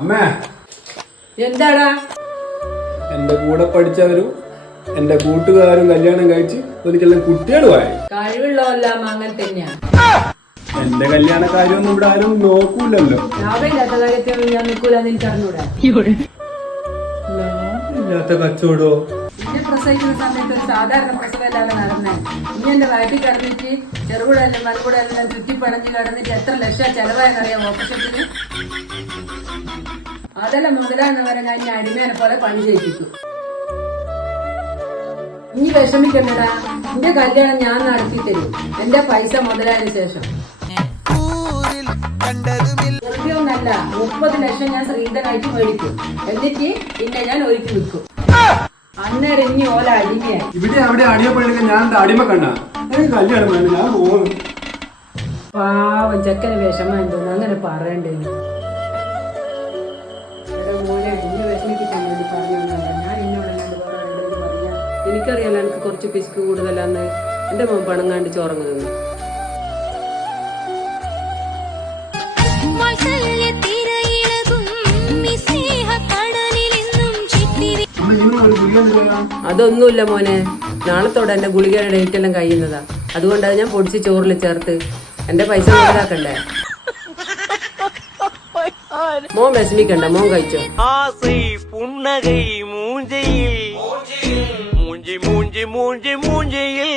അമ്മേ, എന്താടാ? എന്റെ കൂടെ പഠിച്ചവരും എന്റെ കൂട്ടുകാരും കല്യാണം കഴിച്ച് ഒരിക്കലും കുട്ടികളുമായി. കഴിവുള്ളവല്ല അങ്ങനെ തന്നെയാ. എന്റെ കല്യാണ കാര്യമൊന്നും ഇവിടെ ആരും നോക്കൂലല്ലോ. ലാഭമില്ലാത്ത കാര്യത്തിൽ ഞാൻ നിൽക്കൂലെന്ന് എനിക്ക് അറിഞ്ഞൂടാ. ലാഭമില്ലാത്ത കച്ചവടോ? എന്നെ പ്രസവിക്കുന്ന സമയത്ത് ഒരു സാധാരണ പ്രസവമല്ലാതെ നടന്നേ. ഇനി എന്റെ വയറ്റിൽ കിടന്നിട്ട് ചെറുകൂടെല്ലാം വൻകൂടെല്ലാം ചുറ്റിപ്പണഞ്ഞ് കിടന്നിട്ട് എത്ര ലക്ഷം ചെലവായെന്നറിയാം ഓപ്പറേഷത്തിന്. അതെല്ലാം മുതലാന്ന് പറയാൻ ഞാൻ ഇനി അടിമേനെ പോലെ പണി ചെയ്യിപ്പിക്കും. ഇനി വിഷമിക്കണ്ടടാ, എന്റെ കല്യാണം ഞാൻ നടത്തി തരും. എന്റെ പൈസ മുതലായതിനു ശേഷം. വെറുതെ ഒന്നല്ല, 30 ലക്ഷം ഞാൻ ശ്രീധനായിട്ട് മേടിക്കും. എന്നിട്ട് പിന്നെ ഞാൻ ഒരുക്കി വിൽക്കും. അന്നേരം ഇനി ഓല അടിമയായി. ഇവിടെ അവിടെ അടിയപ്പെടുക്കാൻ ഞാൻ അടിമ കണ്ണ. എനിക്ക് കല്യാണം വേണം, ഞാൻ പോകുന്നു. പാവം ചെക്കന് വിഷമം എന്തോന്നു അങ്ങനെ പറയണ്ടേ. മോനെ ഇനി വിഷമിപ്പിക്കാൻ വേണ്ടി പറഞ്ഞൊന്നല്ല. ഞാൻ ഇന്നോടല്ലാണ്ട് പറയാറുണ്ട് പറയാ. എനിക്കറിയാലോ എനിക്ക് കുറച്ച് പിശുക്ക് കൂടുതലാന്ന്. എന്റെ മോൻ പണങ്ങാണ്ട് ചോറങ്ങ് നിന്നു. അതൊന്നുമില്ല മോനെ, നാളത്തോടെ എന്റെ ഗുളികയുടെ ഡേറ്റ് എല്ലാം കഴിയുന്നതാ. അതുകൊണ്ടത് ഞാൻ പൊടിച്ച് ചോറിൽ ചേർത്ത് എന്റെ പൈസ മുതലാക്കണ്ടേ. മോൻ വിഷമിക്കണ്ട, മോൻ കഴിച്ചോ. പുന്നകൈ മൂഞ്ചയിൽ മൂഞ്ചി മൂഞ്ചി മൂഞ്ചി മൂഞ്ചയിൽ